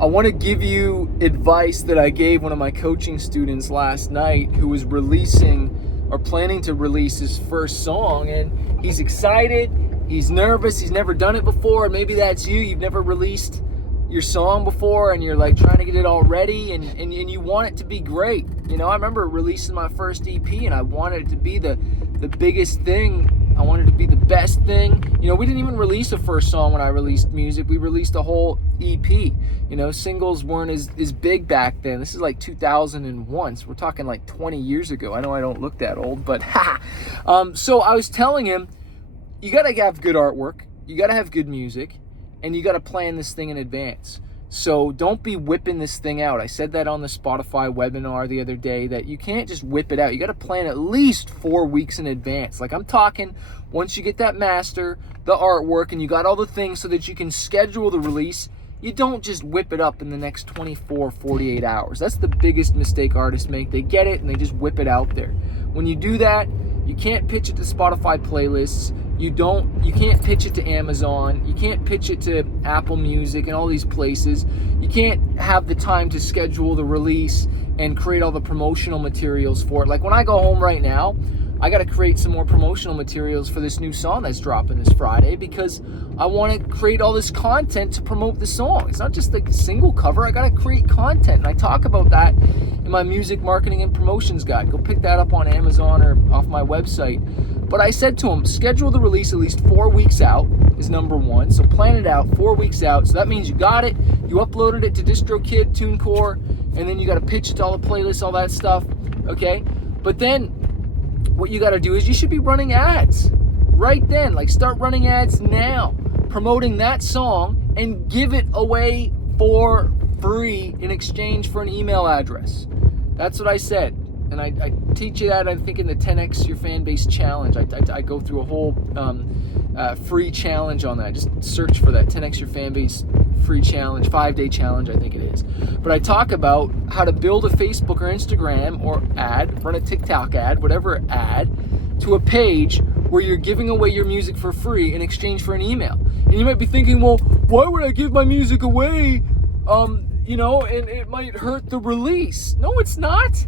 I want to give you advice that I gave one of my coaching students last night who was releasing or planning to release his first song, and he's excited, he's nervous, he's never done it before, and maybe that's you. You've never released your song before and you're like trying to get it all ready and you want it to be great. You know, I remember releasing my first EP and I wanted it to be the biggest thing. I wanted it to be the best thing. You know, we didn't even release a first song when I released music. We released a whole EP. You know, singles weren't as big back then. This is like 2001, so we're talking like 20 years ago. I know I don't look that old, but so I was telling him, you gotta have good artwork, you gotta have good music, and you gotta plan this thing in advance. So don't be whipping this thing out. I said that on the Spotify webinar the other day, that you can't just whip it out. You got to plan at least 4 weeks in advance. Like I'm talking, once you get that master, the artwork, and you got all the things so that you can schedule the release, you don't just whip it up in the next 24, 48 hours. That's the biggest mistake artists make. They get it and they just whip it out there. When you do that, you can't pitch it to Spotify playlists. You can't pitch it to Amazon. You can't pitch it to Apple Music and all these places. You can't have the time to schedule the release and create all the promotional materials for it. Like when I go home right now, I got to create some more promotional materials for this new song that's dropping this Friday because I want to create all this content to promote the song. It's not just like the single cover. I got to create content. And I talk about that in my music marketing and promotions guide. Go pick that up on Amazon or off my website. But I said to him, schedule the release at least 4 weeks out is number one. So plan it out 4 weeks out. So that means you got it, you uploaded it to DistroKid, TuneCore, and then you got to pitch it to all the playlists, all that stuff, okay? But then what you got to do is you should be running ads right then. Like start running ads now, promoting that song and give it away for free in exchange for an email address. That's what I said. And I teach you that, I think, in the 10X Your Fanbase Challenge. I go through a whole free challenge on that. Just search for that, 10X Your Fanbase free challenge, 5-day challenge, I think it is. But I talk about how to build a Facebook or Instagram or ad, run a TikTok ad, whatever ad, to a page where you're giving away your music for free in exchange for an email. And you might be thinking, well, why would I give my music away? You know, and it might hurt the release. No, it's not.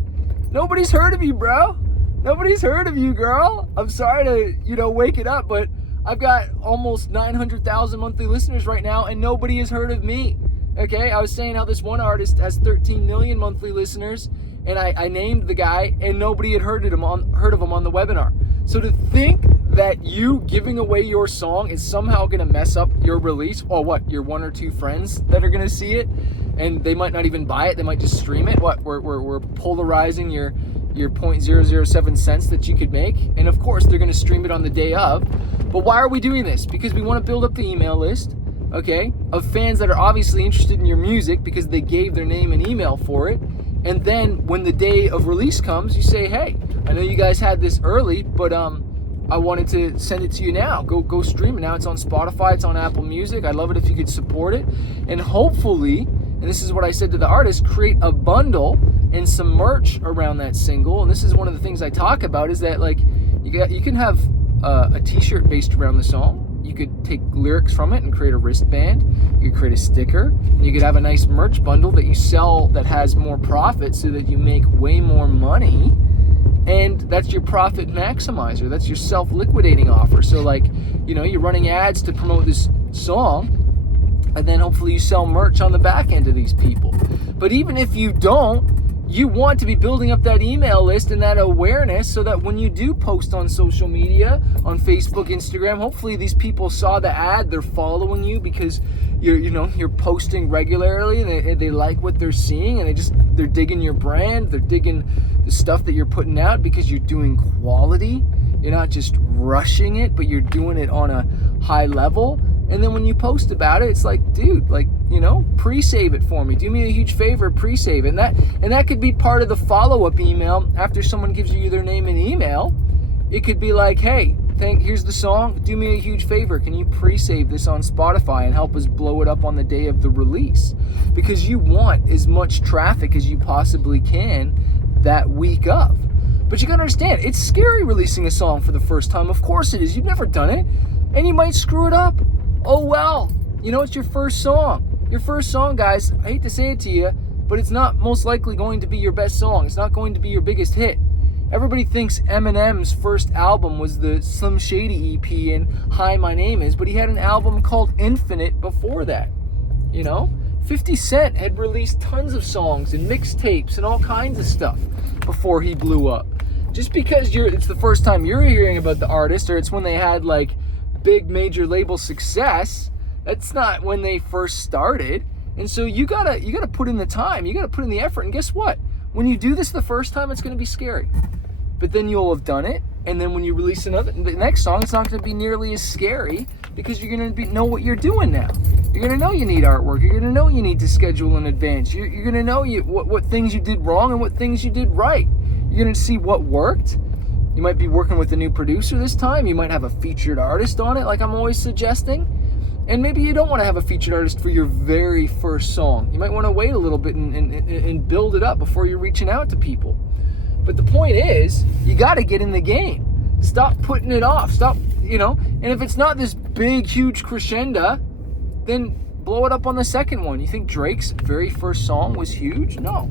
Nobody's heard of you, bro. Nobody's heard of you, girl. I'm sorry to, wake it up, but I've got almost 900,000 monthly listeners right now, and nobody has heard of me. Okay, I was saying how this one artist has 13 million monthly listeners, and I named the guy, and nobody had heard of him on the webinar. So to think that you giving away your song is somehow going to mess up your release, or what, your one or two friends that are going to see it, and they might not even buy it, they might just stream it. What, we're polarizing your 0.007 cents that you could make, and of course they're going to stream it on the day of. But why are we doing this? Because we want to build up the email list, okay, of fans that are obviously interested in your music because they gave their name and email for it. And then when the day of release comes, you say, hey, I know you guys had this early, but I wanted to send it to you now. Go stream it. Now it's on Spotify, it's on Apple Music. I'd love it if you could support it. And hopefully, and this is what I said to the artist, create a bundle and some merch around that single. And this is one of the things I talk about, is that like you can have a t-shirt based around the song. You could take lyrics from it and create a wristband. You could create a sticker. And you could have a nice merch bundle that you sell that has more profit so that you make way more money. And that's your profit maximizer. That's your self-liquidating offer. So like, you're running ads to promote this song, and then hopefully you sell merch on the back end of these people. But even if you don't, you want to be building up that email list and that awareness so that when you do post on social media, on Facebook, Instagram, hopefully these people saw the ad, they're following you because you're posting regularly, and they like what they're seeing, and they're digging your brand, they're digging the stuff that you're putting out because you're doing quality. You're not just rushing it, but you're doing it on a high level. And then when you post about it, it's like, dude, pre-save it for me. Do me a huge favor, pre-save it. And that could be part of the follow-up email after someone gives you their name and email. It could be like, hey, here's the song. Do me a huge favor. Can you pre-save this on Spotify and help us blow it up on the day of the release? Because you want as much traffic as you possibly can that week of. But you gotta understand, it's scary releasing a song for the first time. Of course it is. You've never done it, and you might screw it up. Oh well, it's your first song. Your first song, guys, I hate to say it to you, but it's not most likely going to be your best song. It's not going to be your biggest hit. Everybody thinks Eminem's first album was the Slim Shady EP and Hi, My Name Is, but he had an album called Infinite before that, 50 Cent had released tons of songs and mixtapes and all kinds of stuff before he blew up. Just because it's the first time you're hearing about the artist, or it's when they had like big major label success, that's not when they first started. And so you gotta put in the time, you gotta put in the effort, and guess what? When you do this the first time, it's gonna be scary. But then you'll have done it, and then when you release the next song, it's not going to be nearly as scary because you're going to know what you're doing now. You're going to know you need artwork. You're going to know you need to schedule in advance. You're going to know what things you did wrong and what things you did right. You're going to see what worked. You might be working with a new producer this time. You might have a featured artist on it, like I'm always suggesting. And maybe you don't want to have a featured artist for your very first song. You might want to wait a little bit and build it up before you're reaching out to people. But the point is, you got to get in the game. Stop putting it off. Stop, and if it's not this big, huge crescendo, then blow it up on the second one. You think Drake's very first song was huge? No,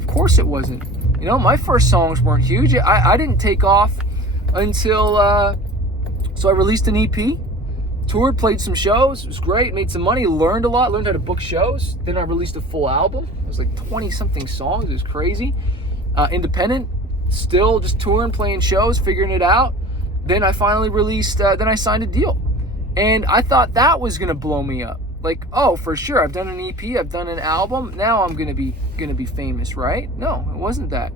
of course it wasn't. My first songs weren't huge. I didn't take off until, so I released an EP, toured, played some shows. It was great, made some money, learned a lot, learned how to book shows. Then I released a full album. It was like 20-something songs. It was crazy. Independent, still just touring, playing shows, figuring it out. Then I finally released, then I signed a deal. And I thought that was going to blow me up. Like, oh, for sure, I've done an EP, I've done an album, now I'm going to be famous, right? No, it wasn't that.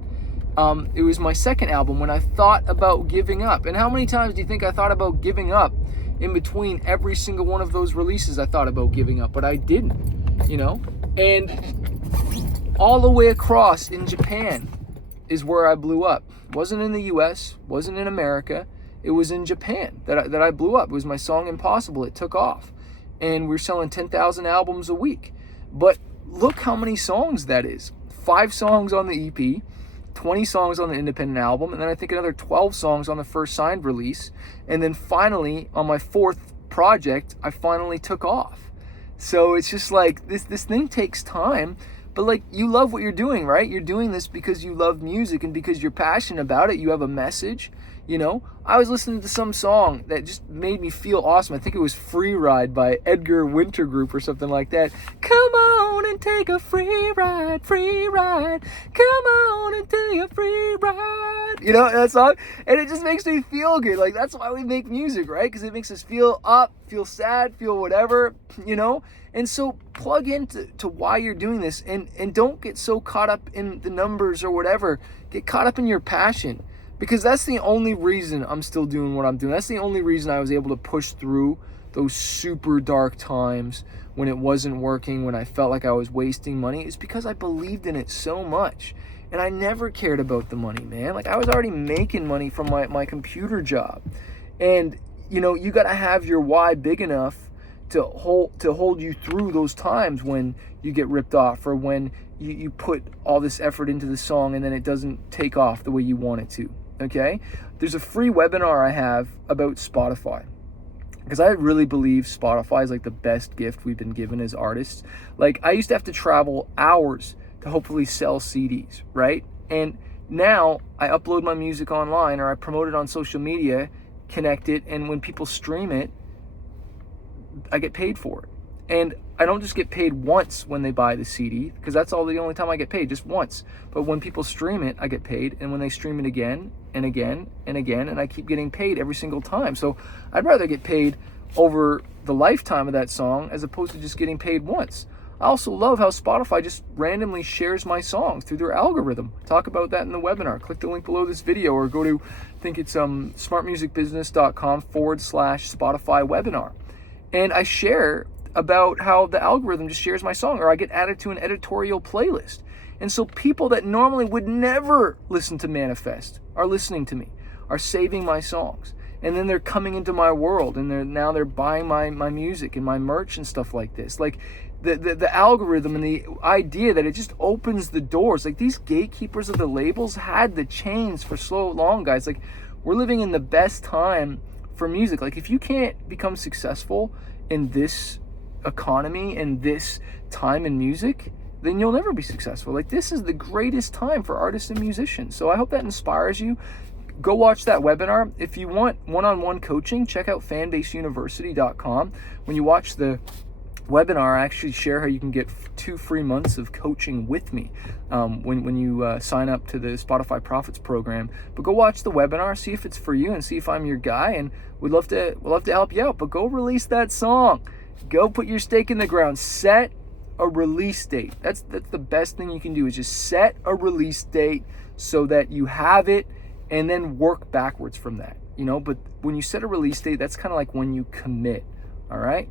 It was my second album when I thought about giving up. And how many times do you think I thought about giving up? In between every single one of those releases, I thought about giving up, but I didn't, And all the way across in Japan is where I blew up. It wasn't in the US, wasn't in America. It was in Japan that I blew up. It was my song Impossible. It took off. And we're selling 10,000 albums a week. But look how many songs that is. 5 songs on the EP, 20 songs on the independent album, and then I think another 12 songs on the first signed release. And then finally, on my 4th project, I finally took off. So it's just like, this thing takes time. But like, you love what you're doing, right? You're doing this because you love music and because you're passionate about it. You have a message, I was listening to some song that just made me feel awesome. I think it was Free Ride by Edgar Winter Group or something like that. Come on and take a free ride, free ride. Come on and take a free ride. That song? And it just makes me feel good. Like, that's why we make music, right? Because it makes us feel up, feel sad, feel whatever, And so plug into why you're doing this, and don't get so caught up in the numbers or whatever. Get caught up in your passion, because that's the only reason I'm still doing what I'm doing. That's the only reason I was able to push through those super dark times when it wasn't working, when I felt like I was wasting money, is because I believed in it so much. And I never cared about the money, man. Like, I was already making money from my computer job. And, you got to have your why big enough to hold you through those times when you get ripped off, or when you put all this effort into the song and then it doesn't take off the way you want it to, okay? There's a free webinar I have about Spotify, because I really believe Spotify is like the best gift we've been given as artists. Like, I used to have to travel hours to hopefully sell CDs, right? And now I upload my music online, or I promote it on social media, connect it, and when people stream it, I get paid for it. And I don't just get paid once when they buy the CD, because that's the only time I get paid, just once. But when people stream it, I get paid. And when they stream it again and again and again, and I keep getting paid every single time. So I'd rather get paid over the lifetime of that song as opposed to just getting paid once. I also love how Spotify just randomly shares my songs through their algorithm. Talk about that in the webinar. Click the link below this video, or go to, I think it's smartmusicbusiness.com/Spotify webinar. And I share about how the algorithm just shares my song, or I get added to an editorial playlist. And so people that normally would never listen to Manifest are listening to me, are saving my songs. And then they're coming into my world, and they're buying my music and my merch and stuff like this. Like, the algorithm and the idea that it just opens the doors. Like, these gatekeepers of the labels had the chains for so long, guys. Like, we're living in the best time for music. Like, if you can't become successful in this economy and this time in music, then you'll never be successful. Like, this is the greatest time for artists and musicians. So I hope that inspires you. Go watch that webinar. If you want one-on-one coaching, check out fanbaseuniversity.com. When you watch the webinar, I actually share how you can get 2 free months of coaching with me when you sign up to the Spotify Profits program. But go watch the webinar, see if it's for you, and see if I'm your guy. And we'd love to help you out. But go release that song. Go put your stake in the ground. Set a release date. That's the best thing you can do, is just set a release date so that you have it, and then work backwards from that. But when you set a release date, that's kind of like when you commit. All right.